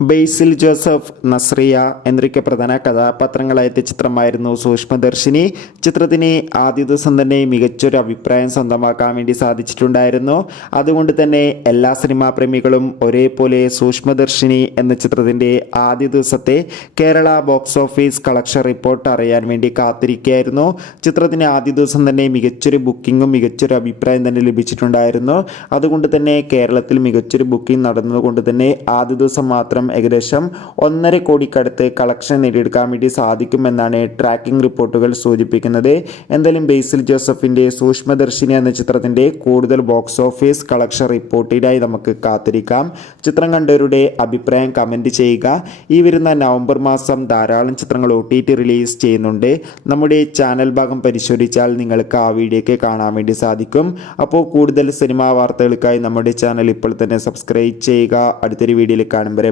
ബേസിൽ Joseph, Nazriya എന്നിവയ്ക്ക് പ്രധാന കഥാപാത്രങ്ങളായെത്തിയ ചിത്രമായിരുന്നു സൂക്ഷ്മദർശിനി. ചിത്രത്തിന് ആദ്യ ദിവസം തന്നെ മികച്ചൊരു അഭിപ്രായം സ്വന്തമാക്കാൻ വേണ്ടി സാധിച്ചിട്ടുണ്ടായിരുന്നു. അതുകൊണ്ട് തന്നെ എല്ലാ സിനിമാ പ്രേമികളും ഒരേപോലെ സൂക്ഷ്മദർശിനി എന്ന ചിത്രത്തിൻ്റെ ആദ്യ ദിവസത്തെ Kerala box office collection report അറിയാൻ വേണ്ടി കാത്തിരിക്കുകയായിരുന്നു. ചിത്രത്തിന് ആദ്യ ദിവസം തന്നെ മികച്ചൊരു ബുക്കിങ്ങും മികച്ചൊരു അഭിപ്രായം തന്നെ ലഭിച്ചിട്ടുണ്ടായിരുന്നു. അതുകൊണ്ട് തന്നെ കേരളത്തിൽ മികച്ചൊരു ബുക്കിംഗ് നടന്നതുകൊണ്ട് തന്നെ ആദ്യ ദിവസം മാത്രം ഏകദേശം 1.5 കോടിക്കടുത്ത് കളക്ഷൻ നേടിയെടുക്കാൻ വേണ്ടി സാധിക്കുമെന്നാണ് ട്രാക്കിംഗ് റിപ്പോർട്ടുകൾ സൂചിപ്പിക്കുന്നത്. എന്തായാലും ബേസിൽ ജോസഫിൻ്റെ സൂക്ഷ്മദർശിനി എന്ന ചിത്രത്തിൻ്റെ കൂടുതൽ ബോക്സ് ഓഫീസ് കളക്ഷൻ റിപ്പോർട്ടിനായി നമുക്ക് കാത്തിരിക്കാം. ചിത്രം കണ്ടവരുടെ അഭിപ്രായം കമൻറ്റ് ചെയ്യുക. ഈ വരുന്ന നവംബർ മാസം ധാരാളം ചിത്രങ്ങൾ OTT റിലീസ് ചെയ്യുന്നുണ്ട്. നമ്മുടെ ചാനൽ ഭാഗം പരിശോധിച്ചാൽ നിങ്ങൾക്ക് ആ വീഡിയോയ്ക്ക് കാണാൻ വേണ്ടി സാധിക്കും. അപ്പോൾ കൂടുതൽ സിനിമാ വാർത്തകൾക്കായി നമ്മുടെ ചാനൽ ഇപ്പോൾ തന്നെ സബ്സ്ക്രൈബ് ചെയ്യുക. അടുത്തൊരു വീഡിയോയിൽ കാണും വരെ